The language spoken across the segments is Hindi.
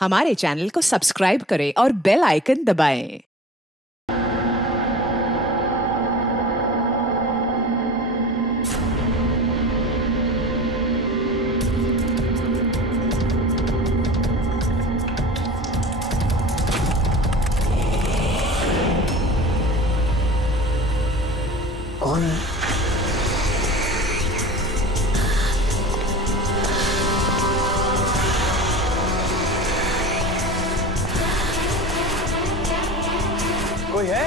हमारे चैनल को सब्सक्राइब करें और बेल आइकन दबाएं। कौन है? कोई है?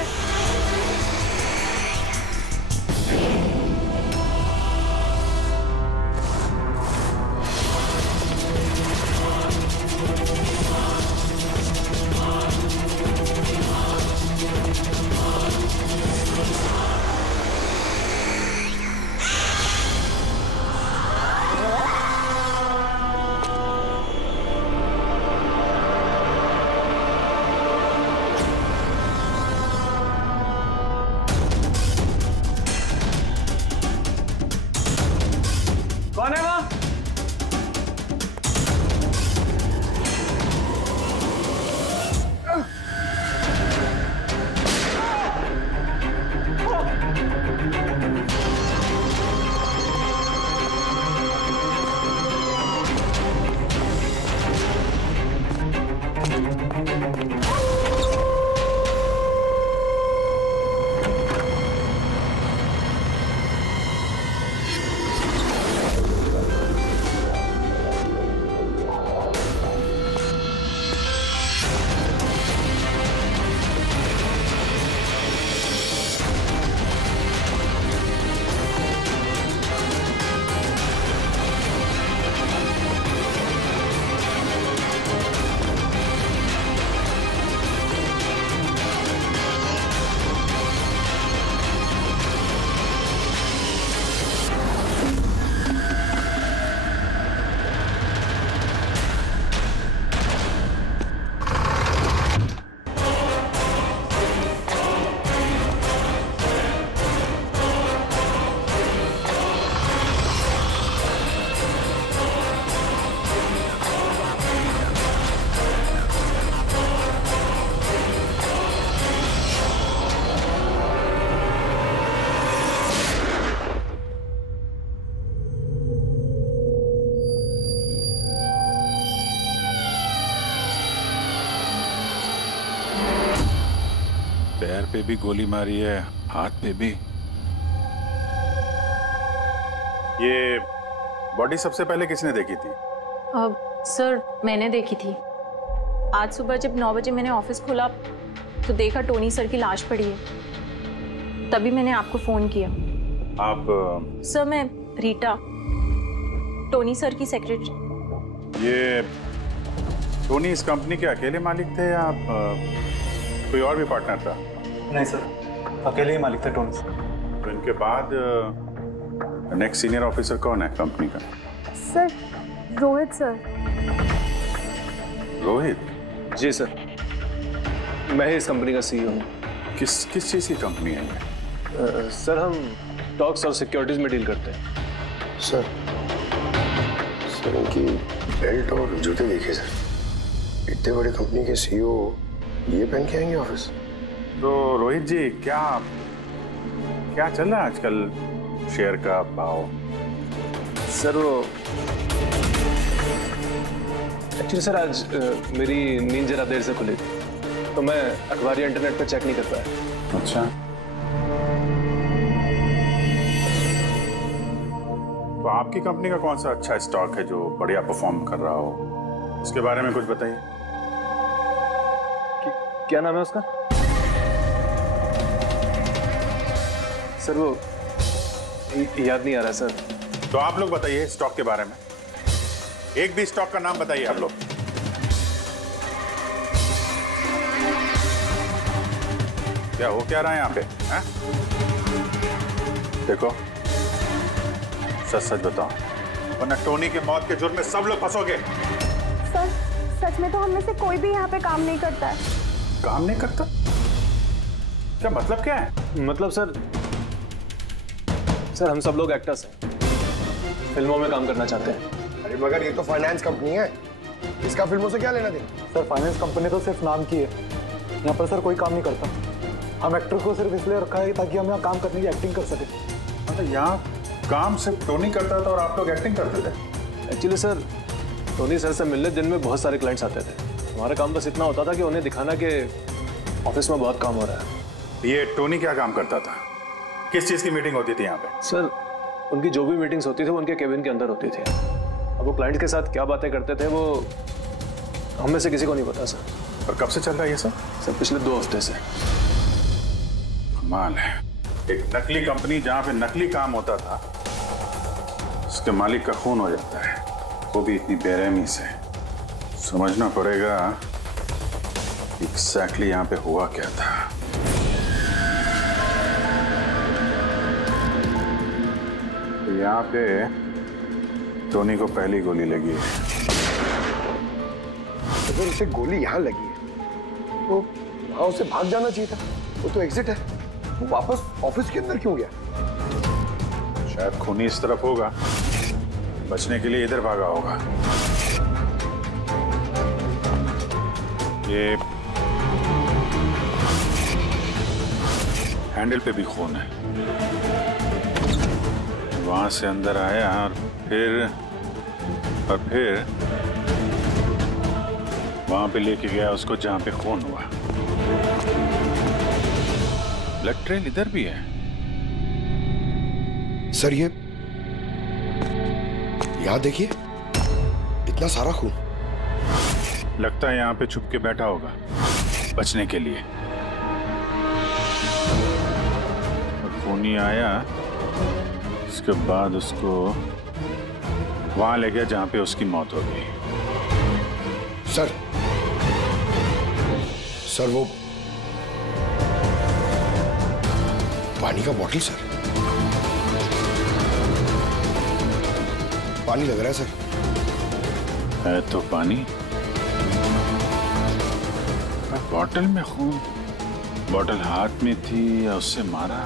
कौन है वहाँ? पैर पे भी गोली मारी है, हाथ पे भी। ये बॉडी सबसे पहले किसने देखी थी? सर मैंने देखी थी। आज सुबह जब 9 बजे मैंने ऑफिस खोला तो देखा टोनी सर की लाश पड़ी है। तभी मैंने आपको फोन किया। आप? सर मैं रीटा, टोनी सर की सेक्रेटरी। ये टोनी इस कंपनी के अकेले मालिक थे या आप कोई और भी पार्टनर था? नहीं सर, अकेले ही मालिक थे टोनी सर। तो इनके बाद नेक्स्ट सीनियर ऑफिसर कौन है कंपनी का? Sir Rohit sir. रोहित? जी सर, मैं ही इस कंपनी का सीईओ हूँ। किस चीज़ की कंपनी है ये? सर हम स्टॉक्स और सिक्योरिटीज में डील करते हैं। सर इनकी बेल्ट और जूते देखिए सर। इतने बड़ी कंपनी के सीईओ ये पहन के आएंगे ऑफिस? तो रोहित जी, क्या चल रहा है आजकल शेयर का भाव? सर वो एक्चुअली सर आज मेरी नींद जरा देर से खुली थी तो मैं अखबार या इंटरनेट पर चेक नहीं कर पाया। अच्छा, तो आपकी कंपनी का कौन सा अच्छा स्टॉक है जो बढ़िया परफॉर्म कर रहा हो? उसके बारे में कुछ बताइए। क्या नाम है उसका? सर वो याद नहीं आ रहा सर। तो आप लोग बताइए स्टॉक के बारे में। एक भी स्टॉक का नाम बताइए आप लोग। क्या हो क्या रहा है यहाँ पे? हैं? देखो सच सच बताओ, वरना टोनी के मौत के जुर्म में सब लोग फंसोगे। सर सच में तो हम में से कोई भी यहाँ पे काम नहीं करता है। काम नहीं करता? क्या मतलब क्या है? मतलब सर हम सब लोग एक्टर्स हैं, फिल्मों में काम करना चाहते हैं। अरे मगर ये तो फाइनेंस कंपनी है, इसका फिल्मों से क्या लेना देना? सर फाइनेंस कंपनी तो सिर्फ नाम की है, यहाँ पर सर कोई काम नहीं करता। हम एक्टर को सिर्फ इसलिए रखा है ताकि हम यहाँ काम करने की एक्टिंग कर सकें। मतलब यहाँ काम सिर्फ टोनी करता था और आप लोग एक्टिंग करते थे? एक्चुअली सर, टोनी सर से मिलने दिन में बहुत सारे क्लाइंट्स आते थे। हमारा काम बस इतना होता था कि उन्हें दिखाना कि ऑफिस में बहुत काम हो रहा है। ये टोनी क्या काम करता था? किस चीज़ की मीटिंग होती थी यहाँ पे? सर, उनकी जो भी मीटिंग्स होती थी वो उनके केबिन के अंदर होती थी। अब वो क्लाइंट्स के साथ क्या बातें करते थे वो हम में से किसी को नहीं पता सर। और कब से चल रहा है ये सब? सर पिछले 2 हफ्ते से। कमाल है, एक नकली कंपनी जहाँ पे नकली काम होता था, उसके मालिक का खून हो जाता है, वो भी इतनी बेरहमी से। समझना पड़ेगा एग्जैक्टली यहाँ पे हुआ क्या था। तो यहाँ पे टोनी को पहली गोली लगी है। अगर उसे गोली यहाँ लगी है तो वहां उसे भाग जाना चाहिए था। वो तो एग्जिट है, वो वापस ऑफिस के अंदर क्यों गया? शायद खूनी इस तरफ होगा, बचने के लिए इधर भागा होगा। ये हैंडल पे भी खून है। वहां से अंदर आया और फिर वहां पे लेके गया उसको जहां पे खून हुआ। ब्लड ट्रेल इधर भी है। सर ये यहाँ देखिए, इतना सारा खून। लगता है यहाँ पे छुप के बैठा होगा बचने के लिए। और खूनी आया, उसके बाद उसको वहां ले गया जहां पे उसकी मौत हो गई। सर वो पानी का बॉटल सर, पानी लग रहा है सर। है तो पानी, बॉटल में खून। बॉटल हाथ में थी या उससे मारा?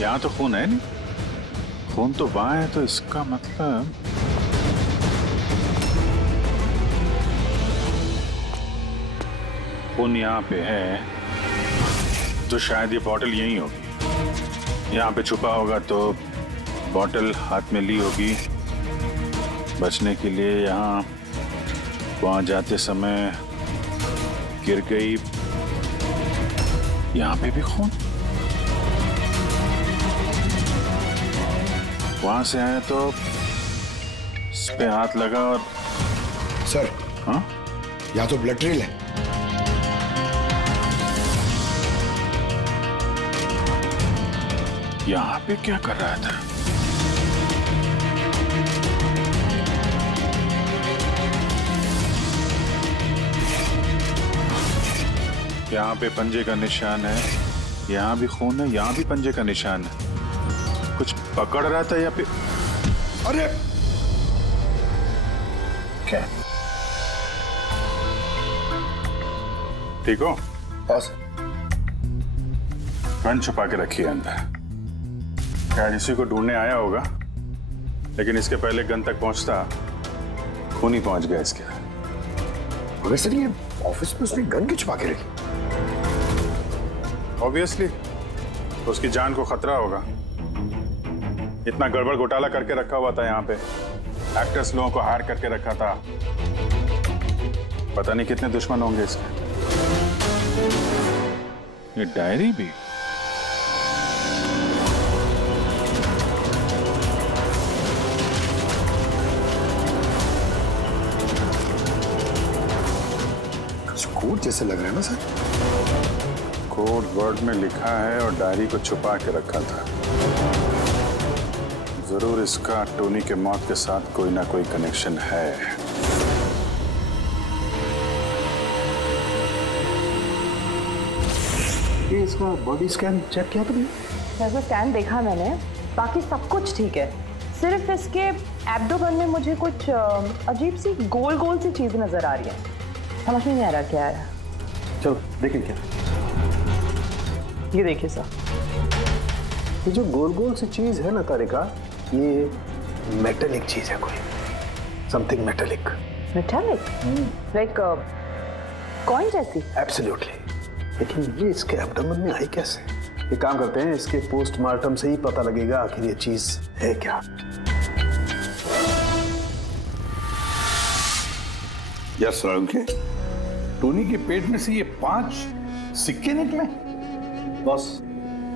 यहाँ तो खून है नहीं, खून तो वहां है, तो इसका मतलब खून यहाँ पे है तो शायद ये बॉटल यहीं होगी। यहाँ पे छुपा होगा तो बॉटल हाथ में ली होगी बचने के लिए। यहाँ वहां जाते समय गिर गई। यहाँ पे भी खून, वहां से आया तो इस पे हाथ लगा और सर हाँ, यहाँ तो ब्लड ट्रेल है। यहाँ पे क्या कर रहा था? यहाँ पे पंजे का निशान है, यहाँ भी खून है, यहाँ भी पंजे का निशान है। कुछ पकड़ रहा था या फिर? अरे क्या? ठीक हो? हाँ सर। गन छुपा के रखी है अंदर। शायद इसी को ढूंढने आया होगा, लेकिन इसके पहले गन तक पहुंचता खूनी पहुंच गया इसके। मगर सर ये ऑफिस में उसने गन क्यों छुपा के रखी? ऑब्वियसली उसकी जान को खतरा होगा। इतना गड़बड़ घोटाला करके रखा हुआ था यहाँ पे, एक्टर्स लोगों को हायर करके रखा था। पता नहीं कितने दुश्मन होंगे इसके। ये डायरी भी। कोड जैसे लग रहा है ना सर? कोड वर्ड में लिखा है और डायरी को छुपा के रखा था। जरूर इसका टोनी के मौत के साथ कोई ना कोई कनेक्शन है। ये इसका बॉडी स्कैन चेक किया तुमने? वैसे स्कैन देखा मैंने, बाकी सब कुछ ठीक है। सिर्फ इसके एब्डोमेन में मुझे कुछ अजीब सी गोल गोल सी चीजें नजर आ रही हैं। समझ में नहीं आ रहा क्या है। चलो देखें क्या। ये देखिए सर, ये जो गोल गोल सी चीज है ना तारिका, ये मेटेलिक चीज है कोई, something metallic. Metallic like coin जैसी? एब्सोल्युटली। लेकिन ये इसके एब्डोमेन में आई कैसे? एक काम करते हैं, इसके पोस्टमार्टम से ही पता लगेगा आखिर ये चीज है क्या। यस के टोनी के पेट में से ये 5 सिक्के निकले। बॉस,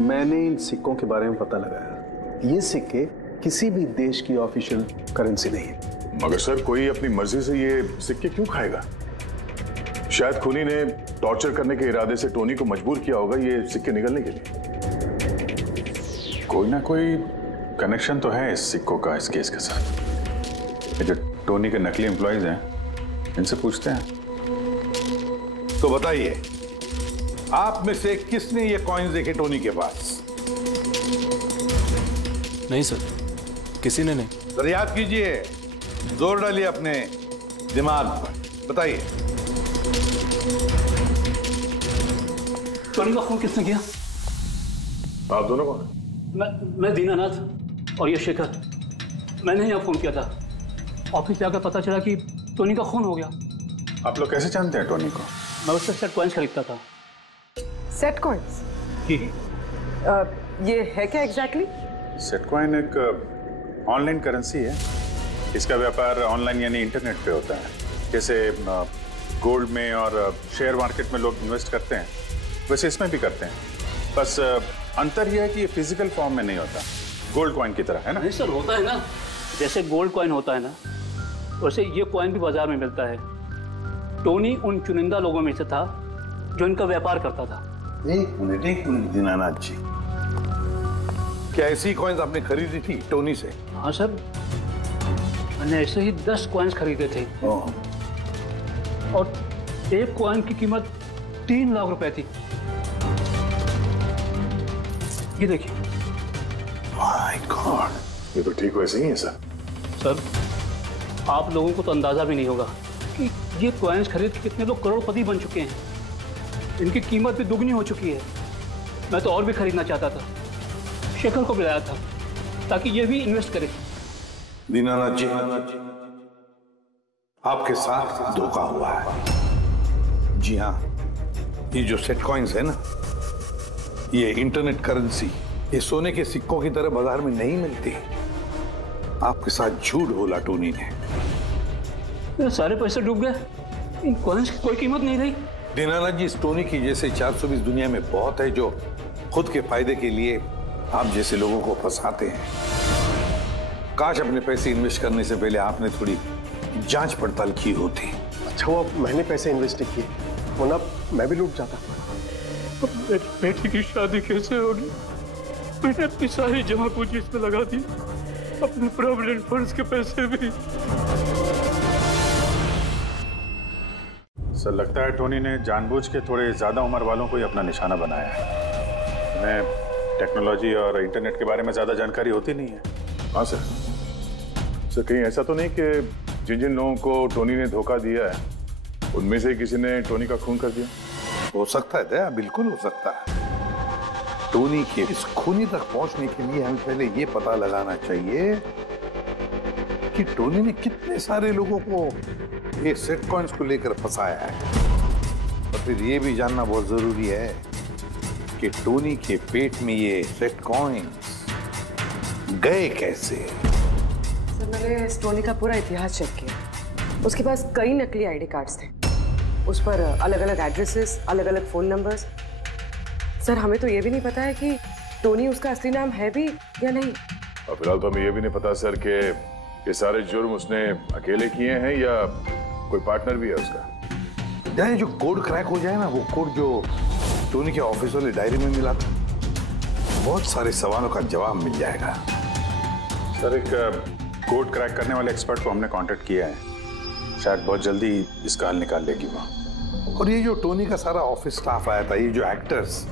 मैंने इन सिक्कों के बारे में पता लगाया। ये सिक्के किसी भी देश की ऑफिशियल करेंसी नहीं है। मगर सर, कोई अपनी मर्जी से ये सिक्के क्यों खाएगा? शायद खूनी ने टॉर्चर करने के इरादे से टोनी को मजबूर किया होगा ये सिक्के निकलने के लिए। कोई ना कोई कनेक्शन तो है इस सिक्कों का इस केस के साथ। ये जो टोनी के नकली एम्प्लॉइज हैं, इनसे पूछते हैं। तो बताइए, आप में से किसने ये कॉइन्स देखे टोनी के पास? नहीं सर, किसी ने नहीं। सर याद कीजिए, जोर डालिए अपने दिमाग पर, बताइए। टोनी का खून किसने किया? आप दोनों कौन? मैं दीनानाथ और ये शेखर। मैंने यहाँ फोन किया था। ऑफिस जाकर पता चला कि टोनी का खून हो गया। आप लोग कैसे जानते हैं टोनी को? मैं उससे सेट कॉइन्स खरीदता था। Set coins? ये है क्या एग्जैक्टली? सेट कॉइन एक ऑनलाइन करेंसी है। इसका व्यापार ऑनलाइन यानी इंटरनेट पे होता है। जैसे गोल्ड में और शेयर मार्केट में लोग इन्वेस्ट करते हैं, वैसे इसमें भी करते हैं। बस अंतर यह है कि ये फिजिकल फॉर्म में नहीं होता, गोल्ड कॉइन की तरह, है ना? नहीं सर, होता है ना। जैसे गोल्ड कॉइन होता है ना, वैसे ये कॉइन भी बाजार में मिलता है। टोनी उन चुनिंदा लोगों में से था जो इनका व्यापार करता था। एक मिनट दीनानाथ जी, क्या ऐसी कॉइन्स आपने खरीदी थी टोनी से? हाँ सर, मैंने ऐसे ही 10 कॉइन्स खरीदे थे। और एक कॉइन की कीमत 3 लाख रुपए थी। ये देखिए। माय गॉड, ये तो ठीक वैसे ही है सर। सर, आप लोगों को तो अंदाजा भी नहीं होगा कि ये कॉइन्स खरीद के कितने लोग करोड़पति बन चुके हैं। इनकी कीमत भी दुगनी हो चुकी है। मैं तो और भी खरीदना चाहता था। शेखर को बुलाया था ताकि ये भी इन्वेस्ट करे। दीनानाथ जी, आपके साथ धोखा हुआ है। जी हाँ, ये जो सेट कॉइन्स है ना, ये इंटरनेट करेंसी, ये सोने के सिक्कों की तरह बाजार में नहीं मिलती। आपके साथ झूठ बोला टोनी ने। मेरे सारे पैसे डूब गए। इन कॉइन्स की कोई कीमत नहीं रही। दीनानाथ जी, इस टोनी की जैसे 420 दुनिया में बहुत है जो खुद के फायदे के लिए आप जैसे लोगों को फंसाते हैं। काश अपने पैसे इन्वेस्ट करने से पहले आपने थोड़ी जांच पड़ताल की होती। अच्छा हुआ मैंने पैसे इन्वेस्ट किए, वरना मैं भी लूट जाता। मेरी बेटी की शादी कैसे होगी? मैंने अपनी सारी जमा पूंजी इसमें लगा दी, अपने प्रोविडेंट फंड्स के पैसे भी। सर, लगता है टोनी ने जानबूझ के थोड़े ज्यादा उम्र वालों को ही अपना निशाना बनाया है। उन्हें टेक्नोलॉजी और इंटरनेट के बारे में ज्यादा जानकारी होती नहीं है। हाँ सर। सर, कहीं ऐसा तो नहीं कि जिन जिन लोगों को टोनी ने धोखा दिया है उनमें से किसी ने टोनी का खून कर दिया? हो सकता है दया, बिल्कुल हो सकता है। टोनी के इस खूनी तक पहुंचने के लिए हमें पहले ये पता लगाना चाहिए कि टोनी ने कितने सारे लोगों को ये सेट कॉइन्स को लेकर फंसाया है। और फिर ये भी जानना बहुत जरूरी है कि टोनी के पेट में ये सेट कॉइन्स गए कैसे। सर, मैंने इस टोनी का पूरा इतिहास चेक किया। उसके पास कई नकली आईडी कार्ड्स थे। उस पर अलग अलग एड्रेसेस, अलग अलग फोन नंबर्स। सर, हमें तो ये भी नहीं पता है कि टोनी उसका असली नाम है भी या नहीं। और फिलहाल तो हमें ये भी नहीं पता सर कि ये सारे जुर्म उसने अकेले किए हैं या कोई पार्टनर भी है उसका। यानी जो कोड क्रैक हो जाए ना, वो कोड जो टोनी के ऑफिस वाले डायरी में मिला था, बहुत सारे सवालों का जवाब मिल जाएगा। सर, एक कोड क्रैक करने वाले एक्सपर्ट को हमने कांटेक्ट किया है। शायद बहुत जल्दी इसका हल निकाल लेगी वो। और ये जो टोनी का सारा ऑफिस स्टाफ आया था, ये जो एक्टर्स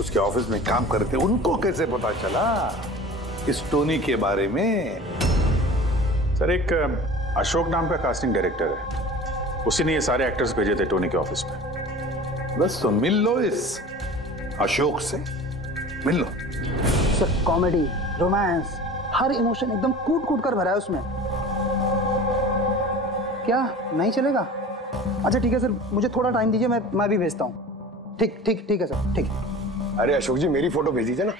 उसके ऑफिस में काम करते, उनको कैसे पता चला इस टोनी के बारे में? सर, एक अशोक नाम का कास्टिंग डायरेक्टर है, उसी ने ये सारे एक्टर्स भेजे थे टोनी के ऑफिस में। बस तो मिल लो इस अशोक से, मिल लो। सर कॉमेडी, रोमांस, हर इमोशन एकदम कूट कूट कर भरा है उसमें। क्या नहीं चलेगा? अच्छा ठीक है सर, मुझे थोड़ा टाइम दीजिए, मैं भी भेजता हूँ। ठीक है सर, ठीक है। अरे अशोक जी, मेरी फोटो भेज दीजिए ना।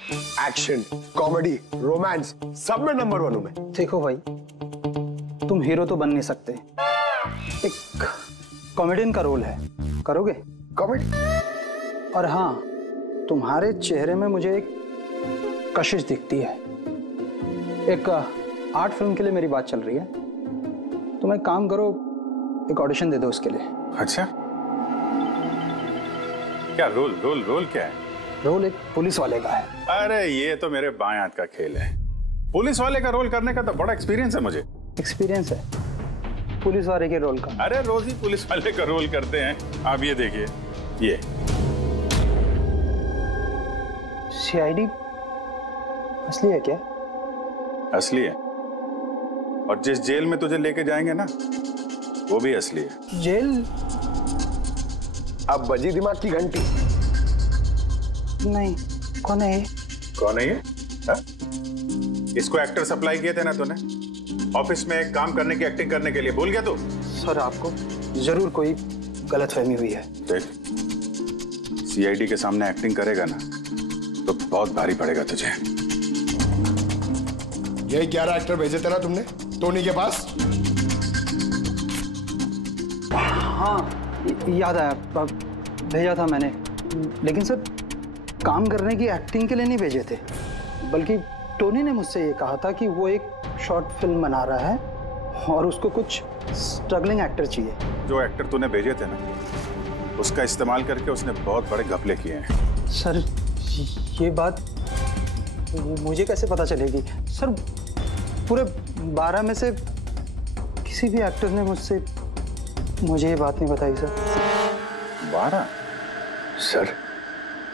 एक्शन, कॉमेडी, रोमांस, सब में नंबर 1 हूं मैं। देखो भाई, तुम हीरो तो बन नहीं सकते, एक कॉमेडियन का रोल है, करोगे? कॉमेडी? और हाँ, तुम्हारे चेहरे में मुझे एक कशिश दिखती है। एक आर्ट फिल्म के लिए मेरी बात चल रही है, तुम एक काम करो, एक ऑडिशन दे दो उसके लिए। अच्छा, क्या रोल क्या है? रोल एक पुलिस वाले का है। अरे ये तो मेरे बाएं हाथ का खेल है। पुलिस वाले का रोल करने का तो बड़ा एक्सपीरियंस है मुझे। एक्सपीरियंस है पुलिस वाले के रोल का? अरे रोज ही पुलिस वाले का रोल करते हैं। आप ये देखिए, ये सीआईडी असली है क्या? असली है, और जिस जेल में तुझे लेके जाएंगे ना, वो भी असली है। जेल? अब बजी दिमाग की घंटी। नहीं, कौन है ये? कौन है ये? हा? इसको एक्टर सप्लाई किए थे ना तूने ऑफिस में काम करने की, एक्टिंग करने के लिए, भूल गया तू? सर आपको जरूर कोई गलतफहमी हुई है। देख, सीआईडी के सामने एक्टिंग करेगा ना तो बहुत भारी पड़ेगा तुझे। यही 11 एक्टर भेजे थे ना तुमने टोनी के पास? हाँ याद आया, भेजा था मैंने, लेकिन सर काम करने की, एक्टिंग के लिए नहीं भेजे थे, बल्कि टोनी ने मुझसे ये कहा था कि वो एक शॉर्ट फिल्म बना रहा है और उसको कुछ स्ट्रगलिंग एक्टर चाहिए। जो एक्टर तूने भेजे थे ना, उसका इस्तेमाल करके उसने बहुत बड़े घपले किए हैं। सर ये बात मुझे कैसे पता चलेगी? सर पूरे 12 में से किसी भी एक्टर ने मुझे ये बात नहीं बताई सर। 12? सर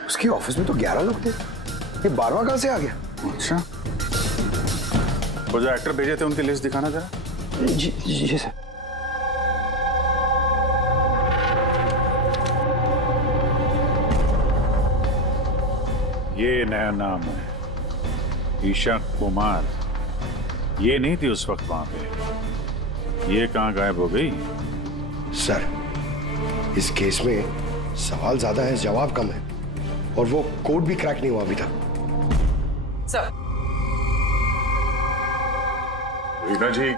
उसकी ऑफिस में तो 11 लोग थे, ये 12वां कहां से आ गया? अच्छा, वो जो एक्टर भेजे थे उनकी लिस्ट दिखाना जरा। जी सर। ये नया नाम है, ईशा कुमार। ये नहीं थी उस वक्त वहां पे, ये कहां गायब हो गई? सर इस केस में सवाल ज्यादा है, जवाब कम है, और वो कोड भी क्रैक नहीं हुआ अभी तक। सर रीना जी,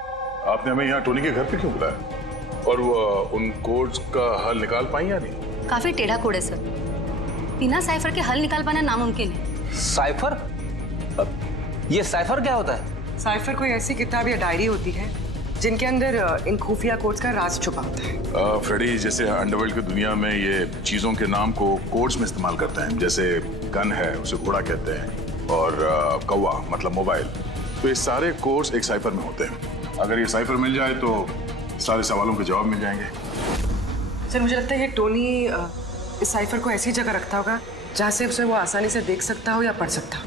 आपने हमें यहाँ टोनी के घर पे क्यों बुलाया? और वो उन कोड्स का हल निकाल पाई या नहीं? काफी टेढ़ा कोड है सर, बिना साइफर के हल निकाल पाना नामुमकिन है। साइफर? ये साइफर क्या होता है? साइफर कोई ऐसी किताब या डायरी होती है जिनके अंदर इन खुफिया कोड्स का राज छुपा होता है। फ्रेडी, जैसे अंडरवर्ल्ड की दुनिया में ये चीजों के नाम को कोड्स में इस्तेमाल करते हैं, जैसे गन है उसे घोड़ा कहते हैं, और कौवा मतलब मोबाइल, तो ये सारे कोड्स एक साइफर में होते हैं। अगर ये साइफर मिल जाए तो सारे सवालों के जवाब मिल जाएंगे। सर मुझे लगता है ये टोनी इस साइफर को ऐसी जगह रखता होगा जहाँ से उसे वो आसानी से देख सकता हो या पढ़ सकता हो।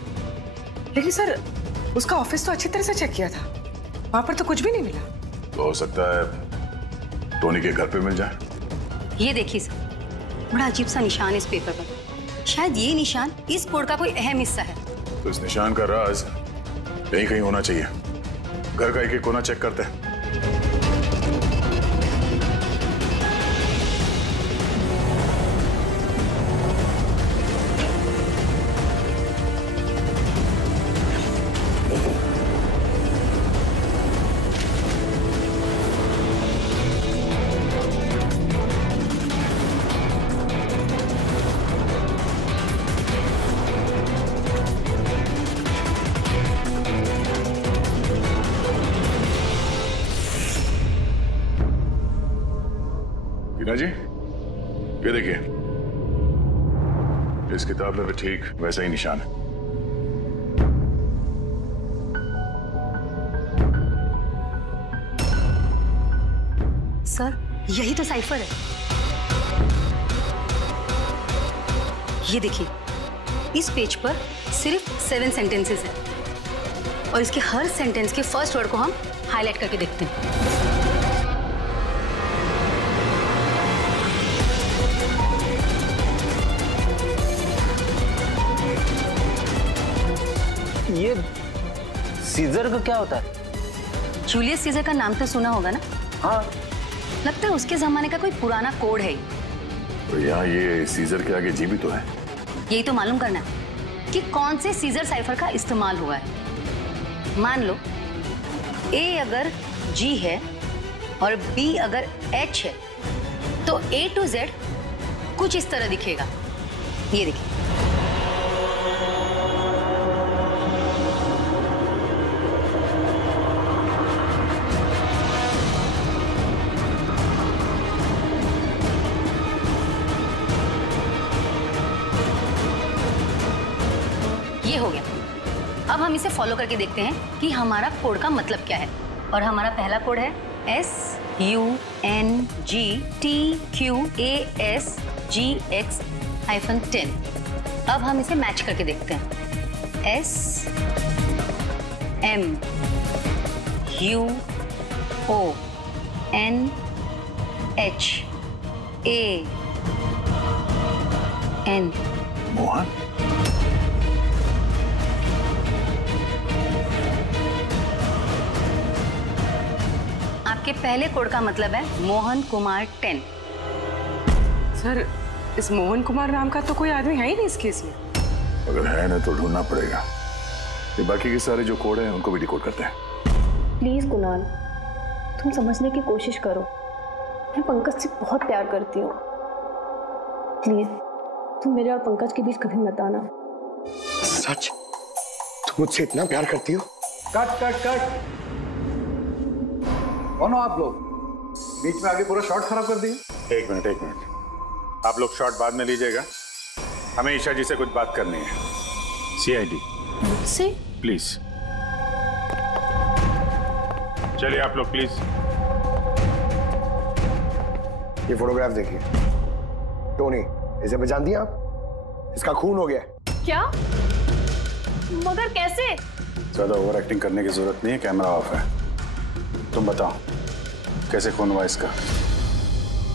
लेकिन सर उसका ऑफिस तो अच्छी तरह से चेक किया था, वहां पर तो कुछ भी नहीं मिला। तो हो सकता है टोनी के घर पे मिल जाए। ये देखिए सर, बड़ा अजीब सा निशान है इस पेपर पर, शायद ये निशान इस कोड का कोई अहम हिस्सा है। तो इस निशान का राज यहीं कहीं होना चाहिए। घर का एक एक कोना चेक करते हैं। रीना जी, ये देखिए, इस किताब में भी ठीक वैसा ही निशान है। सर यही तो साइफर है। ये देखिए, इस पेज पर सिर्फ 7 सेंटेंसेस हैं और इसके हर सेंटेंस के फर्स्ट वर्ड को हम हाईलाइट करके देखते हैं। ये सीजर का क्या होता है? जूलियस सीजर का नाम तो सुना होगा ना? हाँ। लगता है उसके जमाने का कोई पुराना कोड है। तो यहाँ ये सीजर के आगे जी भी तो है। यही तो मालूम करना है कि कौन से सीजर साइफर का इस्तेमाल हुआ है। मान लो ए अगर जी है और बी अगर एच है तो A to Z कुछ इस तरह दिखेगा। ये देखिए। ये हो गया। अब हम इसे फॉलो करके देखते हैं कि हमारा कोड का मतलब क्या है। और हमारा पहला कोड है SUNGTQASGX-10। अब हम इसे मैच करके देखते हैं। SMUONHAN। मोहन? आपके पहले कोड का मतलब है मोहन कुमार 10। सर, इस मोहन कुमार नाम का तो कोई आदमी है ही नहीं इस केस में। अगर है ना तो ढूंढना पड़ेगा। ये बाकी के सारे जो कोड हैं उनको भी डिकोड करते हैं। प्लीज कुणाल, तुम समझने की कोशिश करो। मैं पंकज से बहुत प्यार करती हूँ। प्लीज तुम मेरे और पंकज के बीच कभी मत आना। सच? तुम मुझसे इतना प्यार करती हो? Cut cut cut. कौन हो आप लोग? बीच में आगे पूरा शॉट खराब कर दिया। एक मिनट। आप लोग शॉट बाद में लीजिएगा, हमें ईशा जी से कुछ बात करनी है। CID मुझसे? प्लीज चलिए आप लोग प्लीज। ये फोटोग्राफ देखिए। टोनी, इसे पहचान दिया आप? इसका खून हो गया। क्या? मगर कैसे? ज्यादा ओवर एक्टिंग करने की जरूरत नहीं है, कैमरा ऑफ है। तुम बताओ कैसे खून हुआ इसका?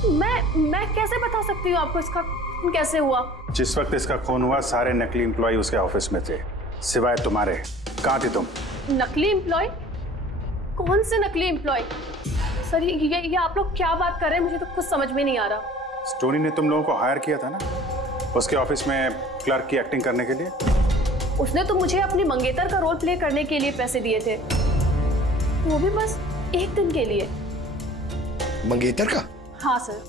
मैं कैसे बता सकती हूँ आपको इसका खून कैसे हुआ? जिस वक्त इसका खून हुआ सारे नकली एम्प्लॉय उसके ऑफिस में थे, सिवाय तुम्हारे। कहाँ थी तुम? नकली एम्प्लॉय? कौन से नकली एम्प्लॉय? सर ये आप लोग क्या बात कर रहे हैं? मुझे तो कुछ समझ में नहीं आ रहा। टोनी ने तुम लोगों को हायर किया था ना उसके ऑफिस में क्लर्क की एक्टिंग करने के लिए। उसने तो मुझे अपनी मंगेतर का रोल प्ले करने के लिए पैसे दिए थे, वो भी बस एक दिन के लिए। मंगेतर का? हाँ सर,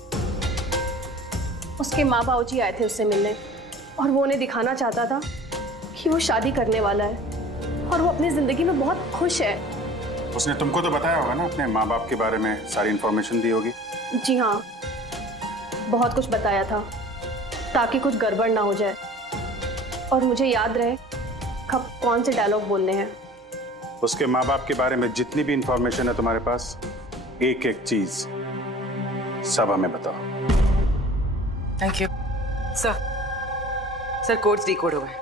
उसके माँ बाबूजी आए थे उससे मिलने और वो उन्हें दिखाना चाहता था कि वो शादी करने वाला है और वो अपनी जिंदगी में बहुत खुश है। उसने तुमको तो बताया होगा ना अपने माँ बाप के बारे में, सारी इंफॉर्मेशन दी होगी। जी हाँ, बहुत कुछ बताया था ताकि कुछ गड़बड़ ना हो जाए और मुझे याद रहे कब कौन से डायलॉग बोलने हैं। उसके माँ बाप के बारे में जितनी भी इंफॉर्मेशन है तुम्हारे पास, एक एक चीज सब हमें बताओ। Thank you sir. Codes decode हो गए।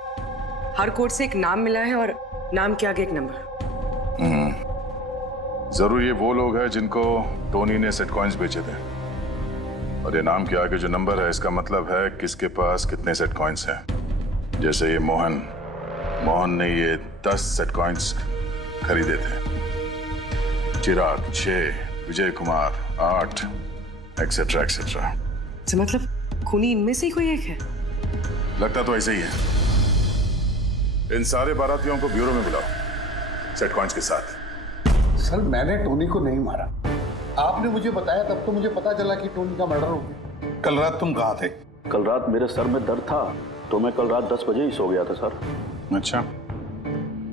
हर कोड से एक नाम मिला है और नाम के आगे एक नंबर। जरूर ये वो लोग हैं जिनको टोनी ने सेट कॉइन्स बेचे थे, और ये नाम के आगे जो नंबर है इसका मतलब है किसके पास कितने सेट कॉइन्स हैं। जैसे ये मोहन ने ये 10 सेट कॉइन्स खरीदे थे, चिराग 6, विजय कुमार 8, एक्सेट्रा एक्सेट्रा। मतलब खूनी इनमें से ही कोई एक है? लगता तो ऐसे ही है। इन सारे बारातियों को ब्यूरो में बुलाओ सेट कॉइन्स के साथ। सर, मैंने टोनी को नहीं मारा। आपने मुझे बताया तब तो मुझे पता चला कि टोनी का मर्डर हो गया। कल रात तुम कहाँ थे? कल रात मेरे सर में दर्द था तो मैं कल रात 10 बजे ही सो गया था सर। अच्छा,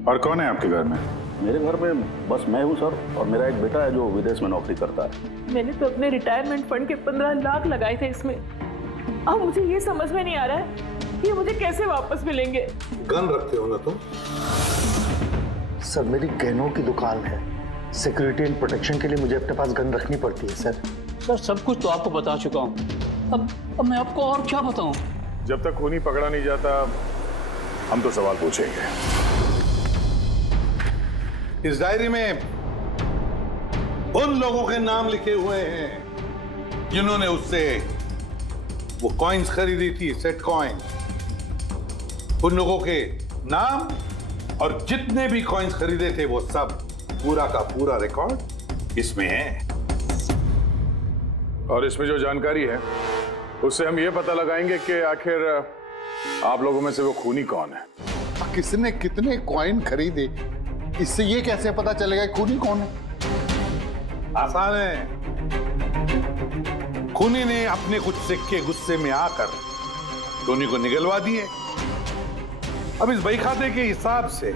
और कौन है आपके घर में? मेरे घर में बस मैं हूँ सर, और मेरा एक बेटा है जो विदेश में नौकरी करता है। मैंने तो अपने रिटायरमेंट फंड के 15 लाख लगाए थे इसमें। अब मुझे ये समझ में नहीं आ रहा है ये मुझे कैसे वापस मिलेंगे। गन रखते हो ना तुम? सर, मेरी गहनों की दुकान है, सिक्योरिटी एंड प्रोटेक्शन के लिए मुझे अपने पास गन रखनी पड़ती है सर। सर, सब कुछ तो आपको बता चुका हूँ, अब मैं आपको और क्या बताऊँ? जब तक खूनी पकड़ा नहीं जाता हम तो सवाल पूछेंगे। इस डायरी में उन लोगों के नाम लिखे हुए हैं जिन्होंने उससे वो कॉइन्स खरीदी थी, सेट कॉइन। उन लोगों के नाम और जितने भी कॉइन्स खरीदे थे वो सब पूरा का पूरा रिकॉर्ड इसमें है। और इसमें जो जानकारी है उससे हम ये पता लगाएंगे कि आखिर आप लोगों में से वो खूनी कौन है। किसने कितने कॉइन खरीदे, इससे ये कैसे पता चलेगा खूनी कौन है? आसान है। खूनी ने अपने कुछ सिक्के गुस्से में आकर टोनी को निगलवा दिए। अब इस बही खाते के हिसाब से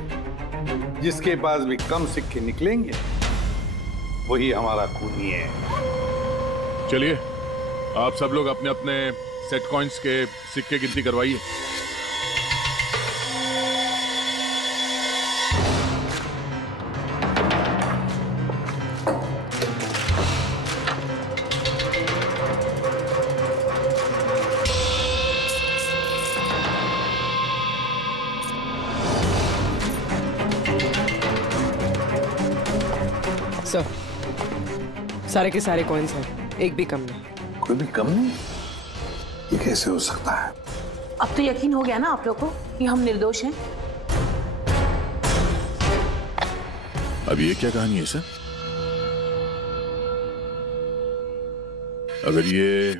जिसके पास भी कम सिक्के निकलेंगे वही हमारा खूनी है। चलिए आप सब लोग अपने अपने सेट कॉइन्स के सिक्के गिनती करवाइए। सर, सारे के सारे कॉइन्स हैं, एक भी कम नहीं। कोई भी कम नहीं? ये कैसे हो सकता है? अब तो यकीन हो गया ना आप लोग को कि हम निर्दोष हैं? अब ये क्या कहानी है सर? अगर ये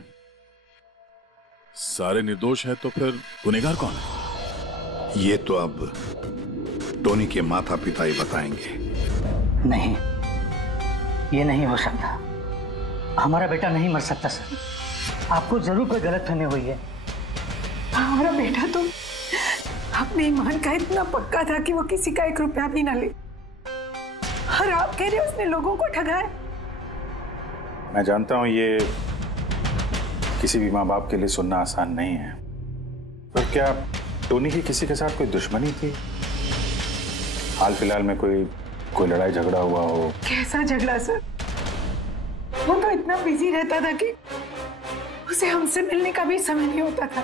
सारे निर्दोष हैं तो फिर गुनहगार कौन है? ये तो अब टोनी के माता पिता ही बताएंगे। नहीं, ये नहीं हो सकता। हमारा बेटा नहीं मर सकता सर। आपको जरूर कोई गलतफहमी हुई है। हमारा बेटा तो अपने ईमान का इतना पक्का था कि वो किसी का 1 रुपया भी ना ले, और आप कह रहे उसने लोगों को ठगा है। मैं जानता हूं ये किसी भी माँ बाप के लिए सुनना आसान नहीं है, पर क्या टोनी की किसी के साथ कोई दुश्मनी थी? हाल फिलहाल में कोई लड़ाई झगड़ा हुआ हो? कैसा झगड़ा सर? वो तो इतना बिजी रहता था कि उसे हमसे मिलने का भी समय नहीं होता था।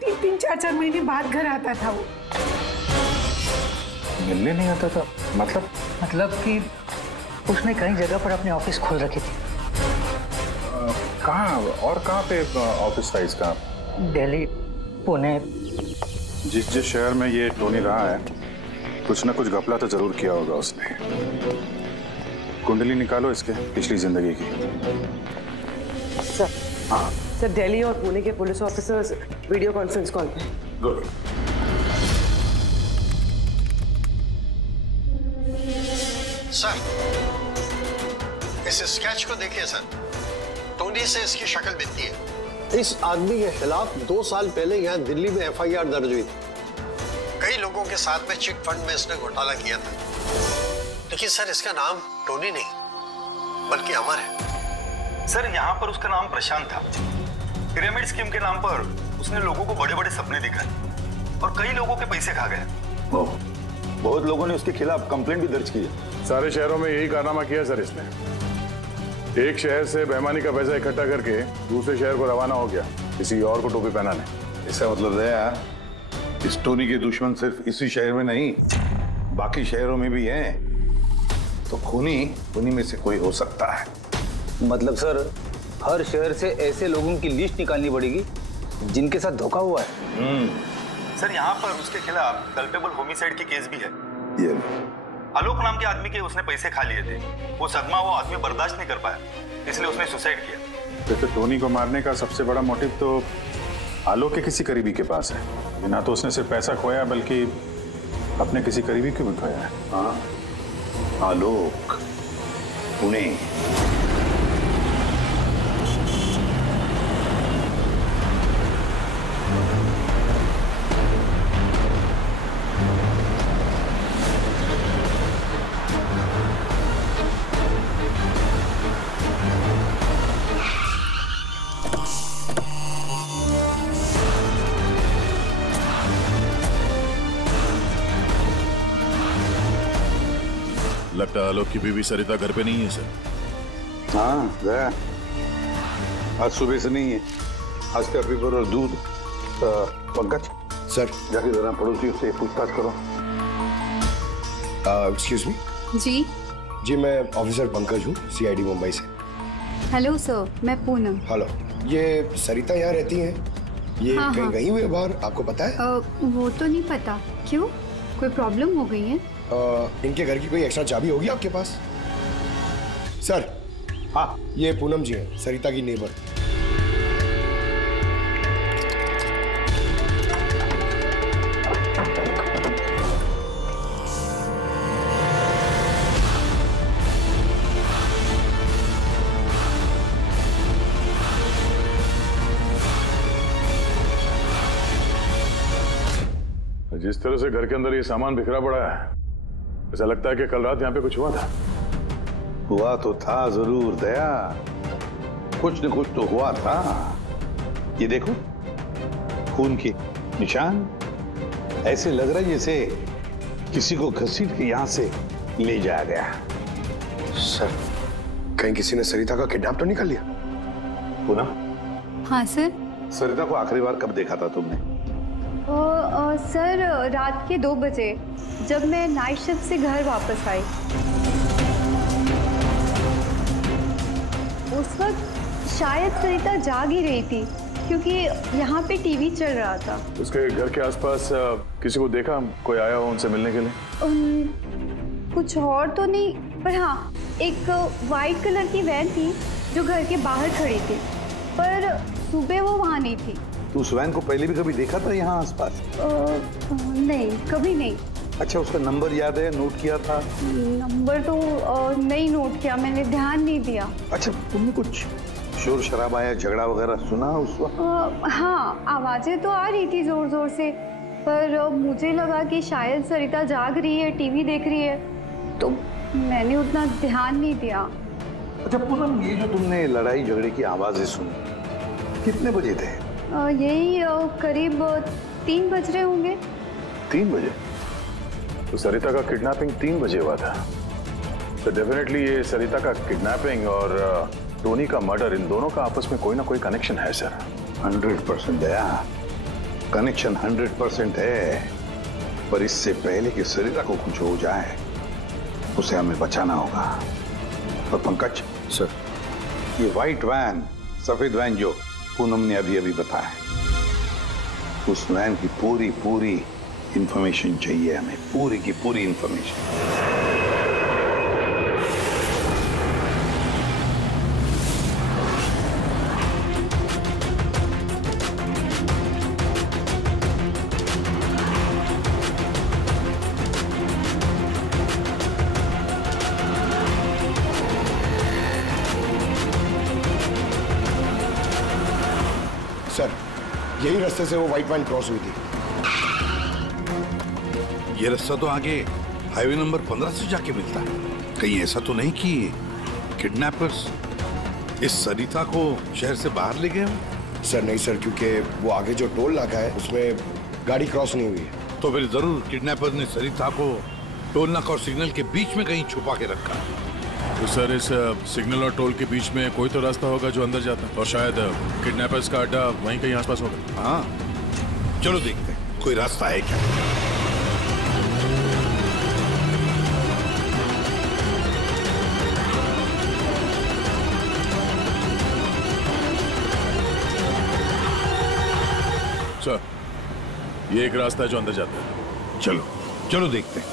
3-3, 4-4 महीने बाद घर आता था वो। मिलने नहीं आता था? मतलब कि उसने कई जगह पर अपने ऑफिस खोल रखी थी। कहाँ और कहाँ पे ऑफिस था इसका? दिल्ली, पुणे। जिस शहर में ये टोनी रहा है कुछ ना कुछ घपला तो जरूर किया होगा उसने। कुंडली निकालो इसके पिछली जिंदगी की। सर, हाँ सर, दिल्ली और पुणे के police officers video conference call पे। गुड। सर, इस स्केच को देखिए सर। टोनी से इसकी शक्ल मिलती है। इस आदमी के खिलाफ 2 साल पहले यहाँ दिल्ली में FIR दर्ज हुई थी। कई लोगों के साथ में चिट फंड में इसने घोटाला किया था, लेकिन सर इसका नाम टोनी नहीं बल्कि अमर है। सर, यहाँ पर उसका नाम प्रशांत था। पिरामिड स्कीम के नाम पर उसने लोगों को बड़े बड़े सपने दिखाए और कई लोगों के पैसे खा गए। बहुत लोगों ने उसके खिलाफ कंप्लेंट भी दर्ज की है। सारे शहरों में यही कारनामा किया सर इसने। एक शहर से बेईमानी का पैसा इकट्ठा करके दूसरे शहर को रवाना हो गया किसी और को टोपी पहनाने। इसका मतलब है इस टोनी के दुश्मन सिर्फ इसी शहर में नहीं बाकी शहरों में भी हैं। तो खूनी में से कोई हो सकता है। मतलब सर, हर शहर से ऐसे लोगों की लिस्ट निकालनी पड़ेगी जिनके साथ धोखा हुआ है। सर, यहाँ पर उसके खिलाफ कल्पेबल होमिसाइड की केस भी है। ये आलोक नाम के आदमी के उसने पैसे खा लिए थे। वो सदमा वो आदमी बर्दाश्त नहीं कर पाया, इसलिए उसने सुसाइड किया। तो टोनी को मारने का सबसे बड़ा मोटिव तो आलोक के किसी करीबी के पास है। ना तो उसने सिर्फ पैसा खोया बल्कि अपने किसी करीबी को भी खोया है। हाँ, आलोक, पुणे। लगता है आलोक की बीवी सरिता घर पे नहीं है सर। हाँ गया, आज सुबह से नहीं है। आज का पेपर और दूध। पंकज सर, जाके जरा पड़ोसियों से पूछताछ करो। Excuse me. जी, मैं ऑफिसर पंकज हूँ, CID मुंबई से। हेलो सर, मैं पूनम। हेलो, ये सरिता यहाँ रहती हैं? ये हाँ, कहीं हाँ। गई हुई है बाहर, आपको पता है? वो तो नहीं पता। क्यों? कोई प्रॉब्लम हो गई है? इनके घर की कोई एक्स्ट्रा चाबी होगी आपके पास? सर, हाँ, ये पूनम जी है, सरिता की नेबर। जिस तरह से घर के अंदर ये सामान बिखरा पड़ा है, ऐसा लगता है कि कल रात यहाँ पे कुछ हुआ था। हुआ तो था जरूर दया, कुछ न कुछ तो हुआ था। ये देखो, खून के निशान, ऐसे लग रहा है जैसे किसी को घसीट के यहाँ से ले जाया गया। सर, कहीं किसी ने सरिता का किडनैप तो नहीं कर लिया? पूनम? हाँ सर। सरिता को आखिरी बार कब देखा था तुमने? सर, रात के 2 बजे जब मैं नाइट शिफ्ट से घर वापस आई। उस वक्त शायद सरिता जाग ही रही थी क्योंकि यहाँ पे टीवी चल रहा था। उसके घर के आसपास किसी को देखा, कोई आया हो उनसे मिलने के लिए? कुछ और तो नहीं, पर हाँ, एक वाइट कलर की वैन थी जो घर के बाहर खड़ी थी, पर सुबह वो वहाँ नहीं थी। तू उस वैन को पहले भी कभी देखा था यहाँ आसपास? नहीं, कभी नहीं। अच्छा, उसका नंबर याद है, नोट किया था? नंबर तो नहीं नोट किया, मैंने ध्यान नहीं दिया। अच्छा, तुमने कुछ शोर शराबा या झगड़ा वगैरह सुना उस वक्त? हाँ, आवाजें तो आ रही थी जोर जोर से, पर मुझे लगा कि शायद सरिता जाग रही है, टीवी देख रही है, तो मैंने उतना ध्यान नहीं दिया। अच्छा पूनम, ये जो तुमने लड़ाई झगड़े की आवाजें सुनी, कितने बजे थे? यही करीब 3 बज रहे होंगे। 3 बजे? तो सरिता का किडनैपिंग 3 बजे हुआ था। तो डेफिनेटली ये सरिता का किडनैपिंग और टोनी का मर्डर, इन दोनों का आपस में कोई ना कोई कनेक्शन है सर। 100% दया, कनेक्शन 100% है, पर इससे पहले कि सरिता को कुछ हो जाए उसे हमें बचाना होगा। और पंकज सर, ये व्हाइट वैन, सफेद वैन जो पूनम ने अभी अभी बताया, उस वैन की पूरी इंफॉर्मेशन चाहिए हमें, पूरी की पूरी इंफॉर्मेशन। सर, यही रास्ते से वो व्हाइट वैन क्रॉस हुई थी। ये रास्ता तो आगे हाईवे नंबर 15 से जाके मिलता है। कहीं ऐसा तो नहीं कि किडनैपर्स इस सरिता को शहर से बाहर ले गए हो? सर नहीं सर, क्योंकि वो आगे जो टोल नाका है उसमें गाड़ी क्रॉस नहीं हुई है। तो फिर जरूर किडनैपर ने सरिता को टोल नाका और सिग्नल के बीच में कहीं छुपा के रखा। तो सर, इस सिग्नल और टोल के बीच में कोई तो रास्ता होगा जो अंदर जाता है, और शायद किडनैपर्स का अड्डा वहीं कहीं आसपास होगा। हाँ, चलो देखते हैं कोई रास्ता है क्या। सर, ये एक रास्ता है जो अंदर जाता है। चलो देखते हैं।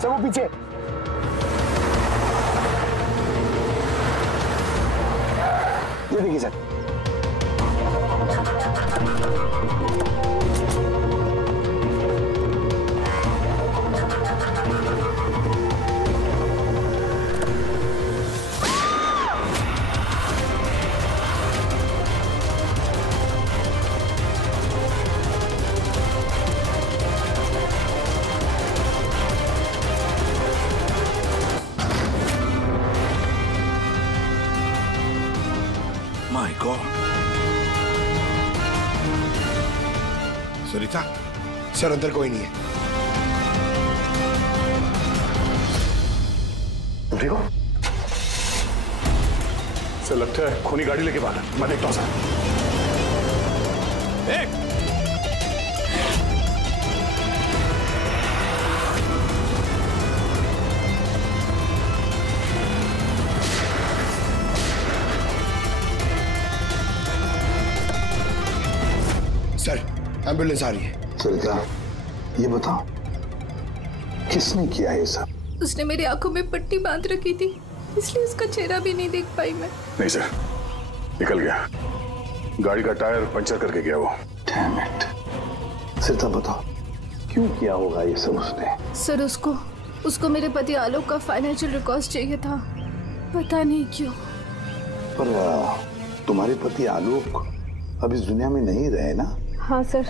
सर वो पीछे। ये देखिए sir. My God. Sarita? Sir अंदर कोई नहीं है। तुम ठीक हो? सर लगता है खूनी गाड़ी लेके बाहर है। मैं देखता हूँ सर। एम्बुलेंस आ रही है। सरिता, ये बताओ किसने किया ये सब? उसने मेरी आंखों में पट्टी बांध रखी थी, इसलिए उसका चेहरा भी नहीं देख पाई मैं। नहीं सर, निकल गया, गाड़ी का टायर पंचर करके गया वो। Damn it। सरिता बताओ क्यों किया होगा ये सब उसने? सर उसको मेरे पति आलोक का फाइनेंशियल रिकॉर्ड चाहिए था, पता नहीं क्यों। पर तुम्हारे पति आलोक अब इस दुनिया में नहीं रहे ना? हाँ सर,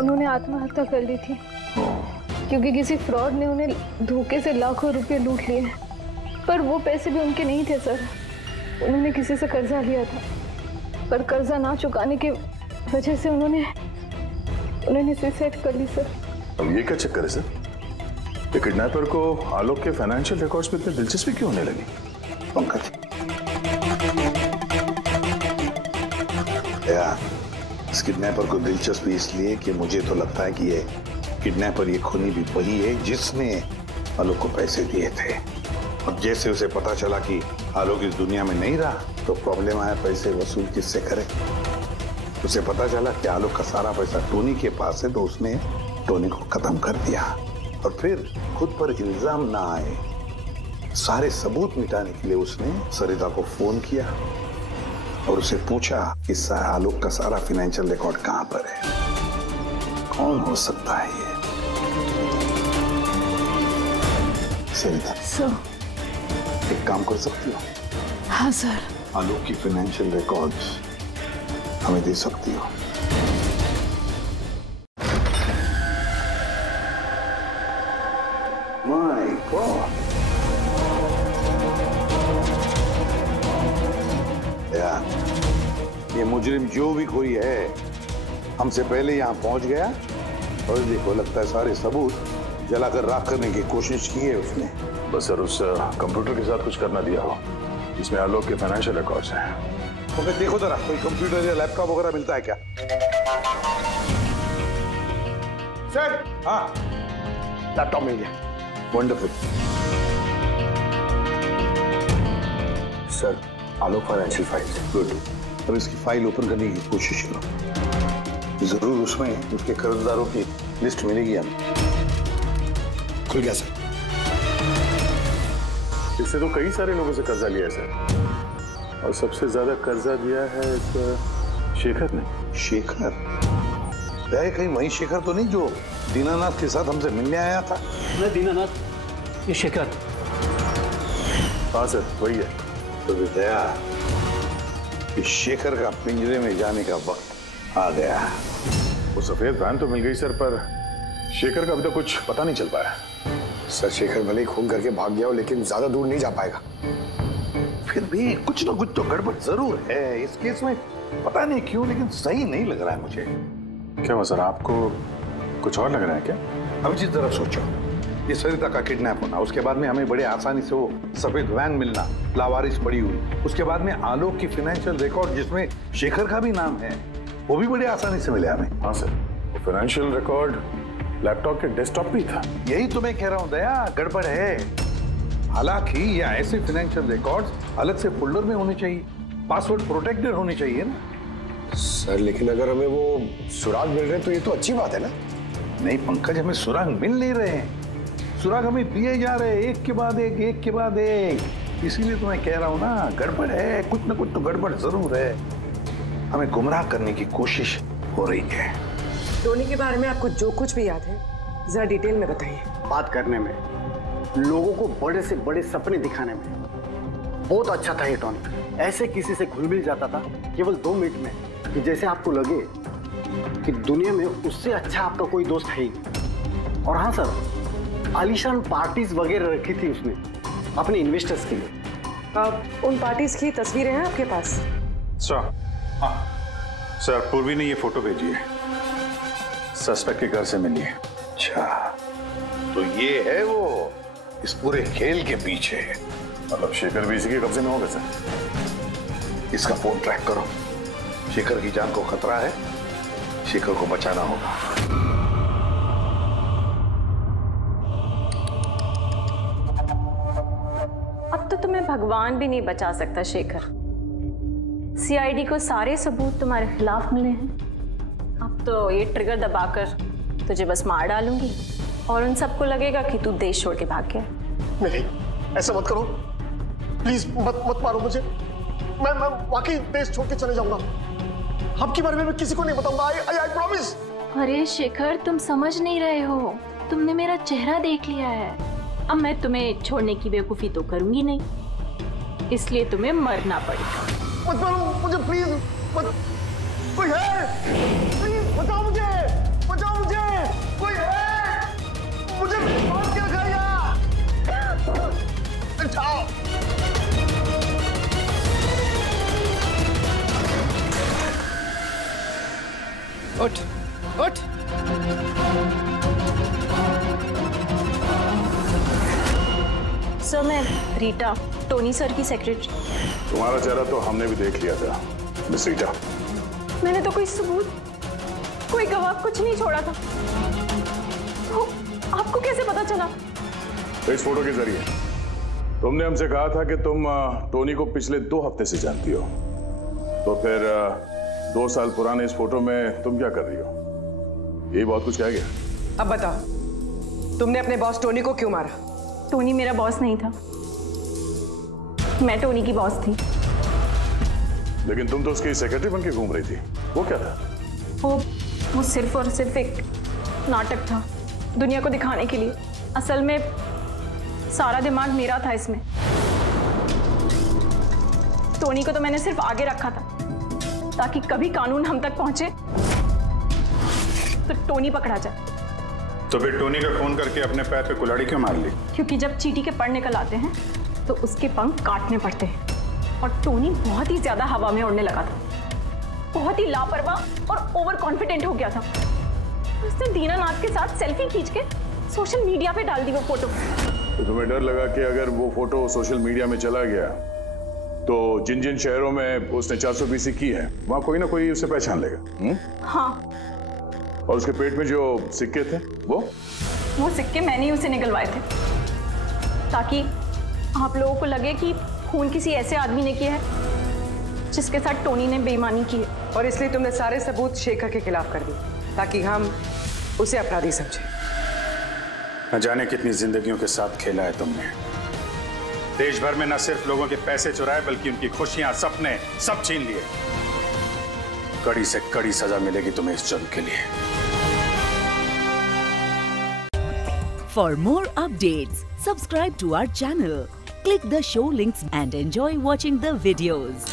उन्होंने आत्महत्या कर ली थी क्योंकि किसी फ्रॉड ने उन्हें धोखे से लाखों रुपए लूट लिए। पर वो पैसे भी उनके नहीं थे सर, उन्होंने किसी से कर्जा लिया था, पर कर्जा ना चुकाने की वजह से उन्होंने सुसाइड कर ली सर। अब ये क्या चक्कर है सर? ये किडनैपर को आलोक के फाइनेंशियल रिकॉर्ड्स में इतनी दिलचस्पी क्यों होने लगी? पंकज, इस किडनैपर को दिलचस्पी इसलिए कि मुझे तो लगता है कि ये किडनैपर, ये खूनी भी वही है जिसने आलोक को पैसे दिए थे। अब जैसे उसे पता चला कि आलोक इस दुनिया में नहीं रहा तो प्रॉब्लम आया, पैसे वसूल किससे करे। उसे पता चला कि आलोक का सारा पैसा टोनी के पास है तो उसने टोनी को खत्म कर दिया और फिर खुद पर इल्जाम ना आए सारे सबूत मिटाने के लिए उसने सरिता को फोन किया और उसे पूछा कि आलोक का सारा फाइनेंशियल रिकॉर्ड कहां पर है। कौन हो सकता है ये? सरिता सर, एक काम कर सकती हो? हाँ सर। आलोक की फाइनेंशियल रिकॉर्ड्स हमें दे सकती हो? माय गॉड, यार ये मुजरिम जो भी कोई है हमसे पहले यहाँ पहुंच गया और देखो लगता है सारे सबूत जलाकर राख करने की कोशिश की है उसने। बस सर उस कंप्यूटर के साथ कुछ करना दिया हो जिसमें आलोक के फाइनेंशियल रिकॉर्ड्स हैं। तो फिर देखो जरा कोई कंप्यूटर या लैपटॉप वगैरह मिलता है क्या? सर, हाँ, लैपटॉप मिल गया। वंडरफुल। सर, आलोक फाइनेंशियल फाइल। गुड। अब इसकी फाइल ओपन करने की कोशिश करो, जरूर उसमें उसके कर्जदारों की लिस्ट मिलेगी हमें। खुल गया सर। इससे तो कई सारे लोगों से कर्जा लिया है सर, और सबसे ज्यादा कर्जा दिया है शेखर ने। शेखर? कहीं वही शेखर तो नहीं जो दीनानाथ के साथ हमसे मिलने आया था? नहीं दीनानाथ, ये शेखर। हाँ सर, वही है। तो विद्या, इस शेखर का पिंजरे में जाने का वक्त आ गया। वो सफेद वैन तो मिल गई सर, पर शेखर का अभी तक कुछ पता नहीं चल पाया। सर, शेखर भले ही खून करके भाग गया हो लेकिन ज्यादा दूर नहीं जा पाएगा। फिर भी कुछ ना कुछ तो गड़बड़ जरूर है इस केस में, पता नहीं क्यों लेकिन सही नहीं लग रहा है मुझे। क्या हुआ सर, आपको कुछ और लग रहा है क्या? अब जिस तरह सोचो, ये सरिता का किडनैप होना, उसके बाद में हमें बड़े आसानी से वो सफेद वैन मिलना लावारिस पड़ी हुई, उसके बाद में आलोक की फाइनेंशियल रिकॉर्ड जिसमें शेखर का भी नाम है वो भी बड़े आसानी से मिले हमें। हाँ सर, वो फाइनेंशियल रिकॉर्ड लैपटॉप के डेस्कटॉप पे था। यही तो मैं कह रहा हूँ दया, गड़बड़ है। हालांकि ये ऐसे फाइनेंशियल रिकॉर्ड्स अलग से फोल्डर में होने चाहिए, पासवर्ड प्रोटेक्टेड होने चाहिए ना। सर, लेकिन अगर हमें वो सुराग मिल रहे तो ये तो अच्छी बात है ना। नहीं पंकज, हमें सुराग मिल नहीं रहे हैं, सुराग हमें दिए जा रहे हैं एक के बाद एक, एक के बाद एक। इसीलिए तो मैं कह रहा हूँ ना, गड़बड़ है, कुछ ना कुछ तो गड़बड़ जरूर है। हमें गुमराह करने की कोशिश हो रही है। टोनी के बारे में आपको जो कुछ भी याद है जरा डिटेल में बताइए। बात करने में, लोगों को बड़े से बड़े सपने दिखाने में बहुत अच्छा था ये टोनी। ऐसे किसी से घुल मिल जाता था केवल 2 मिनट में कि जैसे आपको लगे कि दुनिया में उससे अच्छा आपका कोई दोस्त है ही। और हाँ सर, आलीशान पार्टीज वगैरह रखी थी उसने अपने इन्वेस्टर्स के लिए। उन पार्टीज की तस्वीरें हैं आपके पास? सर, हाँ सर, पूर्वी ने ये फोटो भेजी है, सस्पेक्ट के घर से मिली है। अच्छा, तो ये है वो इस पूरे खेल के पीछे। मतलब शेखर भी इसी के कब्जे में होगा सर? इसका फोन ट्रैक करो, शेखर की जान को खतरा है, शेखर को बचाना होगा। अब तो तुम्हें भगवान भी नहीं बचा सकता शेखर। सीआईडी को सारे सबूत तुम्हारे खिलाफ मिले हैं, आप तो ये ट्रिगर दबाकर तुझे बस मार डालूंगी और उन सबको लगेगा कि तू देश छोड़ के भाग गया। नहीं, ऐसा मत करो प्लीज, मत मारो मुझे। मैं वाकई देश छोड़ के चले जाऊंगा। आपके बारे में मैं किसी को नहीं बताऊंगा। I promise. अरे शेखर, तुम समझ नहीं रहे हो, तुमने मेरा चेहरा देख लिया है। अब मैं तुम्हें छोड़ने की बेवकूफी तो करूंगी नहीं, इसलिए तुम्हें मरना पड़ेगा। मत मारो मुझे प्लीज, मत। कोई है? प्लीज बचाओ मुझे, बचाओ मुझे, कोई है? मुझे मार के रखा यार। जाओ। उठ उठ। सर, मैं रीटा, टोनी सर की सेक्रेटरी। तुम्हारा चेहरा तो हमने भी देख लिया था मिस रीटा। मैंने तो कोई सबूत, कोई गवाह कुछ नहीं छोड़ा था। तो आपको कैसे पता चला? इस फोटो के जरिए। तुमने हमसे कहा था कि तुम टोनी को पिछले 2 हफ्ते से जानती हो, तो फिर 2 साल पुराने इस फोटो में तुम क्या कर रही हो? ये बहुत कुछ कह गया। अब बताओ, तुमने अपने बॉस टोनी को क्यों मारा? टोनी मेरा बॉस नहीं था, मैं टोनी की बॉस थी। लेकिन तुम तो उसकी सेक्रेटरी बन के घूम रही थी, वो क्या था? वो सिर्फ और सिर्फ एक नाटक था, दुनिया को दिखाने के लिए। असल में सारा दिमाग मेरा था इसमें। टोनी को तो मैंने सिर्फ आगे रखा था ताकि कभी कानून हम तक पहुंचे तो टोनी पकड़ा जाए। तो फिर टोनी का फोन करके अपने पैर पे कुल्हाड़ी क्यों मार ली? क्योंकि जब चींटी के पर निकल आते हैं तो उसके पंख काटने पड़ते हैं, और टोनी बहुत ही ज्यादा हवा में उड़ने लगा था, बहुत ही लापरवाह और ओवर कॉन्फिडेंट हो गया था। उसने दीनानाथ के साथ सेल्फी खींच के सोशल मीडिया पे डाल दी वो फोटो। तो तुम्हें डर लगा कि अगर वो फोटो सोशल मीडिया में चला गया तो जिन जिन शहरों में उसने 420 की है वहां कोई ना कोई उसे पहचान लेगा। हाँ। और उसके पेट में जो सिक्के थे वो सिक्के मैंने ही उसे निकलवाए थे ताकि आप लोगों को लगे कि खून किसी ऐसे आदमी ने किया है जिसके साथ टोनी ने बेईमानी की है। और इसलिए तुमने सारे सबूत शेखर के खिलाफ कर दिए ताकि हम उसे अपराधी समझें। न जाने कितनी जिंदगियों के साथ खेला है तुमने। देश भर में न सिर्फ लोगों के पैसे चुराए बल्कि उनकी खुशियां, सपने सब छीन लिए। कड़ी से कड़ी सजा मिलेगी तुम्हें इस जुर्म के लिए। For more updates, subscribe to our channel, click the show links and enjoy watching the videos.